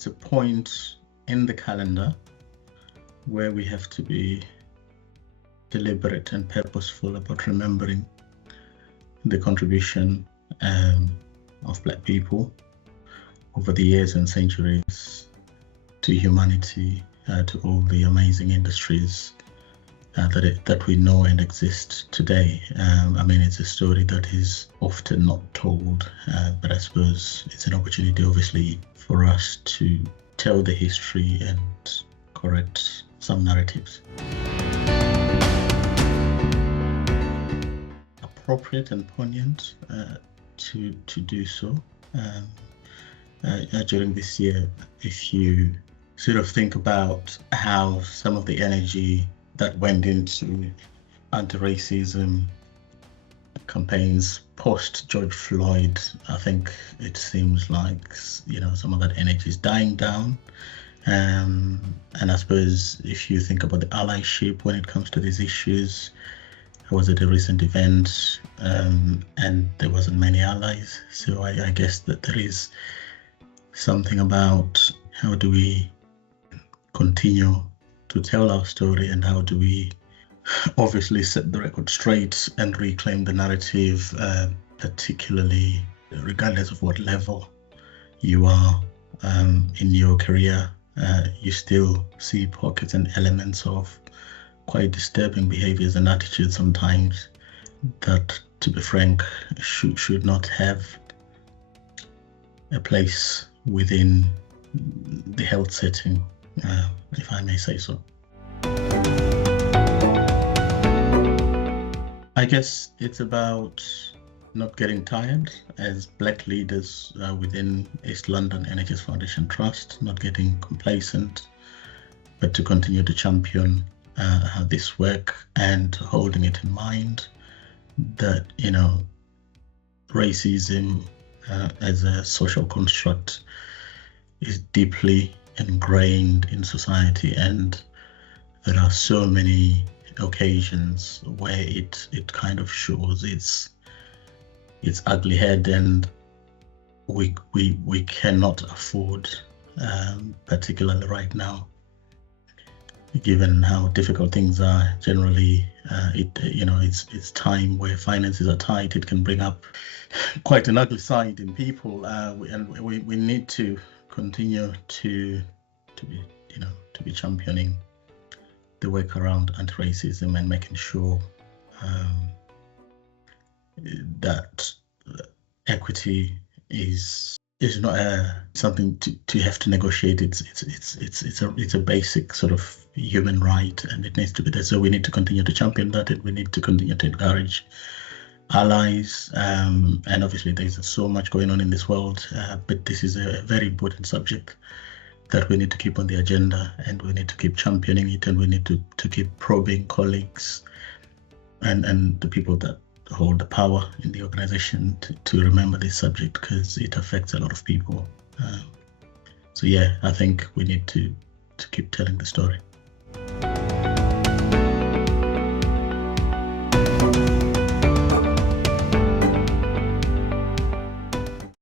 it's a point in the calendar where we have to be deliberate and purposeful about remembering the contribution of Black people over the years and centuries to humanity, to all the amazing industries that we know and exist today. It's a story that is often not told, but I suppose it's an opportunity, obviously, for us to tell the history and correct some narratives. Appropriate and poignant to do so during this year. If you sort of think about how some of the energy that went into anti-racism campaigns post George Floyd, I think it seems like some of that energy is dying down. And I suppose if you think about the allyship when it comes to these issues, I was at a recent event and there wasn't many allies. So I guess that there is something about how do we continue to tell our story and how do we obviously set the record straight and reclaim the narrative, particularly regardless of what level you are in your career. You still see pockets and elements of quite disturbing behaviors and attitudes sometimes that, to be frank, should not have a place within the health setting, if I may say so. I guess it's about not getting tired as Black leaders within East London NHS Foundation Trust, not getting complacent, but to continue to champion this work and holding it in mind that, racism as a social construct is deeply ingrained in society, and there are so many occasions where it kind of shows its ugly head, and we cannot afford, particularly right now, given how difficult things are generally, it's time where finances are tight. It can bring up quite an ugly side in people, and we need to continue to be championing the work around anti-racism and making sure that equity is not something to have to negotiate. It's a basic sort of human right, and it needs to be there. So we need to continue to champion that, and we need to continue to encourage allies. And obviously, there's so much going on in this world, but this is a very important subject that we need to keep on the agenda, and we need to keep championing it, and we need to keep probing colleagues and the people that hold the power in the organization to remember this subject, because it affects a lot of people. So yeah, I think we need to keep telling the story.